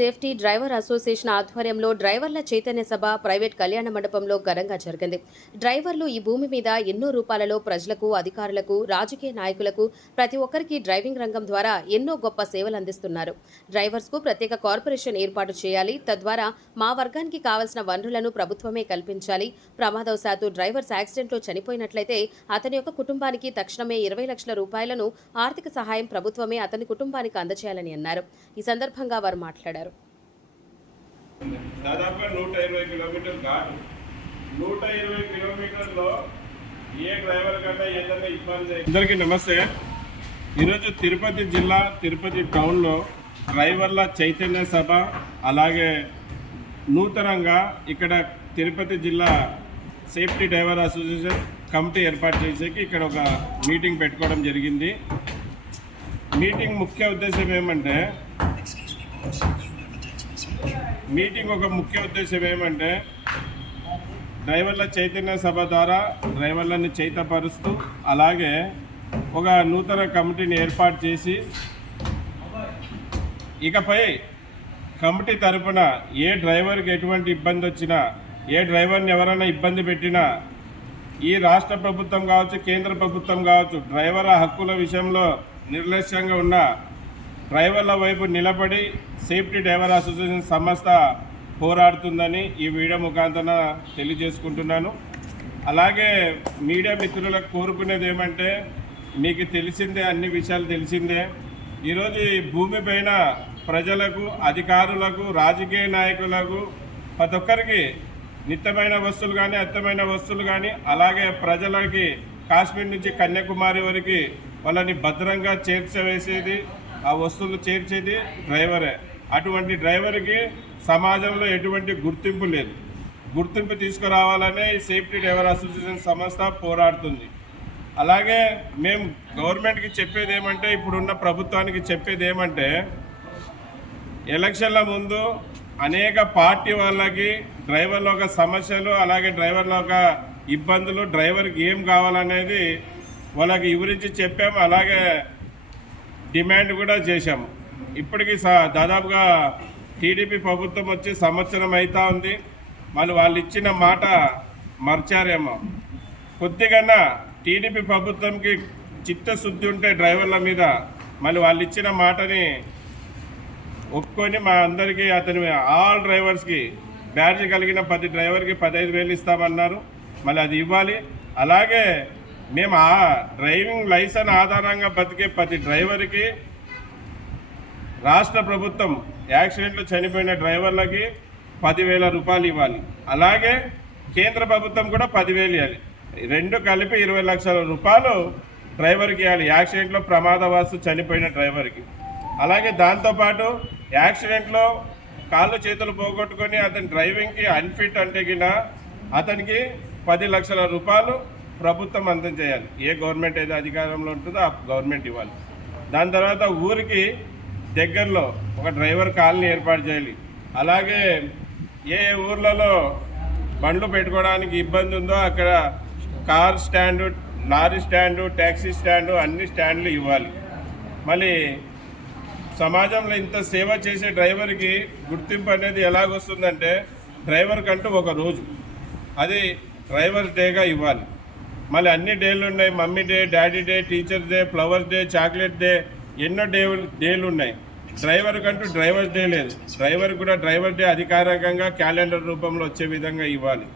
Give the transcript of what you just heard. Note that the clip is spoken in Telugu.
సేఫ్టీ డ్రైవర్ అసోసియేషన్ ఆధ్వర్యంలో డ్రైవర్ల చైతన్య సభ ప్రైవేట్ కళ్యాణ మండపంలో ఘనంగా జరిగింది. డ్రైవర్లు ఈ భూమి మీద ఎన్నో రూపాలలో ప్రజలకు, అధికారులకు, రాజకీయ నాయకులకు, ప్రతి ఒక్కరికి డ్రైవింగ్ రంగం ద్వారా ఎన్నో గొప్ప సేవలు అందిస్తున్నారు. డ్రైవర్స్ కు ప్రత్యేక కార్పొరేషన్ ఏర్పాటు చేయాలి. తద్వారా మా వర్గానికి కావాల్సిన వనరులను ప్రభుత్వమే కల్పించాలి. ప్రమాదవశాత్తు డ్రైవర్స్ యాక్సిడెంట్లో చనిపోయినట్లయితే అతని యొక్క కుటుంబానికి తక్షణమే 20 లక్షల రూపాయలను ఆర్థిక సహాయం ప్రభుత్వమే అతని కుటుంబానికి అందజేయాలని అన్నారు. ఈ సందర్భంగా వారు మాట్లాడారు. దాదాపుగా 120 కిలోమీటర్లు ఘాటు. 120 కిలోమీటర్లో ఏ డ్రైవర్ కన్నా ఏదైనా ఇబ్బంది. అందరికీ నమస్తే. ఈరోజు తిరుపతి జిల్లా తిరుపతి టౌన్లో డ్రైవర్ల చైతన్య సభ, అలాగే నూతనంగా ఇక్కడ తిరుపతి జిల్లా సేఫ్టీ డ్రైవర్ అసోసియేషన్ కమిటీ ఏర్పాటు చేసేకి ఇక్కడ ఒక మీటింగ్ పెట్టుకోవడం జరిగింది. మీటింగ్ ముఖ్య ఉద్దేశం ఏమంటే డ్రైవర్ల చైతన్య సభ ద్వారా డ్రైవర్లను చైతన్యపరుస్తూ, అలాగే ఒక నూతన కమిటీని ఏర్పాటు చేసి ఇకపై కమిటీ తరపున ఏ డ్రైవర్కి ఎటువంటి ఇబ్బంది వచ్చినా, ఏ డ్రైవర్ని ఎవరైనా ఇబ్బంది పెట్టినా ఈ రాష్ట్ర ప్రభుత్వం కావచ్చు, కేంద్ర ప్రభుత్వం కావచ్చు, డ్రైవర్ల హక్కుల విషయంలో నిర్లక్ష్యంగా ఉన్న డ్రైవర్ల వైపు నిలబడి సేఫ్టీ డ్రైవర్ అసోసియేషన్ సంస్థ పోరాడుతుందని ఈ వీడియో ముఖాంతరం తెలియజేసుకుంటున్నాను. అలాగే మీడియా మిత్రులకు కోరుకునేది ఏమంటే, మీకు తెలిసిందే, అన్ని విషయాలు తెలిసిందే. ఈరోజు ఈ భూమి పైన ప్రజలకు, అధికారులకు, రాజకీయ నాయకులకు, ప్రతి ఒక్కరికి నిత్యమైన వస్తువులు కానీ, అత్తమైన వస్తువులు కానీ, అలాగే ప్రజలకి కాశ్మీర్ నుంచి కన్యాకుమారి వరకు వాళ్ళని భద్రంగా చేర్చవేసేది, ఆ వస్తువులు చేర్చేది డ్రైవరే. అటువంటి డ్రైవర్కి సమాజంలో ఎటువంటి గుర్తింపు లేదు. గుర్తింపు తీసుకురావాలనే ఈ సేఫ్టీ డ్రైవర్ అసోసియేషన్ సంస్థ పోరాడుతుంది. అలాగే మేము గవర్నమెంట్కి చెప్పేది ఏమంటే, ఇప్పుడున్న ప్రభుత్వానికి చెప్పేది ఏమంటే, ఎలక్షన్ల ముందు అనేక పార్టీ వాళ్ళకి డ్రైవర్ల ఒక సమస్యలు, అలాగే డ్రైవర్ల ఒక ఇబ్బందులు, డ్రైవర్కి ఏం కావాలనేది వాళ్ళకి వివరించి చెప్పాము. అలాగే డిమాండ్ కూడా చేశాము. ఇప్పటికీ దాదాపుగా టీడీపీ ప్రభుత్వం వచ్చి సంవత్సరం అవుతా ఉంది. మళ్ళీ వాళ్ళు ఇచ్చిన మాట మర్చారేమో. కొద్దిగా టీడీపీ ప్రభుత్వంకి చిత్తశుద్ధి ఉంటే డ్రైవర్ల మీద, మళ్ళీ వాళ్ళు ఇచ్చిన మాటని ఒప్పుకొని మా అందరికీ, అతని ఆల్ డ్రైవర్స్కి బ్యాడ్జ్ కలిగిన ప్రతి డ్రైవర్కి 15,000 ఇస్తామన్నారు. మళ్ళీ అది ఇవ్వాలి. అలాగే మేము ఆ డ్రైవింగ్ లైసెన్స్ ఆధారంగా బతికే ప్రతి డ్రైవర్కి రాష్ట్ర ప్రభుత్వం యాక్సిడెంట్లో చనిపోయిన డ్రైవర్లకి 10,000 రూపాయలు ఇవ్వాలి. అలాగే కేంద్ర ప్రభుత్వం కూడా 10,000 ఇవ్వాలి. రెండు కలిపి 20 లక్షల రూపాయలు డ్రైవర్కి ఇవ్వాలి, యాక్సిడెంట్లో ప్రమాదవశాత్తు చనిపోయిన డ్రైవర్కి. అలాగే దాంతోపాటు యాక్సిడెంట్లో కాళ్ళు చేతులు పోగొట్టుకొని అతని డ్రైవింగ్కి అన్ఫిట్ అంటే కింద అతనికి 10 లక్షల రూపాయలు ప్రభుత్వం అందజేయాలి. ఏ గవర్నమెంట్ ఏదో అధికారంలో ఉంటుందో ఆ గవర్నమెంట్ ఇవ్వాలి. దాని తర్వాత ఊరికి దగ్గరలో ఒక డ్రైవర్ కాలనీ ఏర్పాటు చేయాలి. అలాగే ఏ ఊర్లలో బండ్లు పెట్టుకోవడానికి ఇబ్బంది ఉందో అక్కడ car stand, lorry stand, taxi stand, అన్ని స్టాండ్లు ఇవ్వాలి. మళ్ళీ సమాజంలో ఇంత సేవ చేసే డ్రైవర్కి గుర్తింపు అనేది ఎలాగొస్తుందంటే, డ్రైవర్ కంటూ ఒక రోజు, అది డ్రైవర్స్ డేగా ఇవ్వాలి. మళ్ళీ అన్ని డేలు ఉన్నాయి. Mummy day, daddy day, teachers day, flowers day, chocolate day, ఎన్నో డేలు ఉన్నాయి. డ్రైవర్ కంటూ డ్రైవర్స్ డే లేదు. డ్రైవర్ కూడా డ్రైవర్ డే అధికారికంగా క్యాలెండర్ రూపంలో వచ్చే విధంగా ఇవ్వాలి.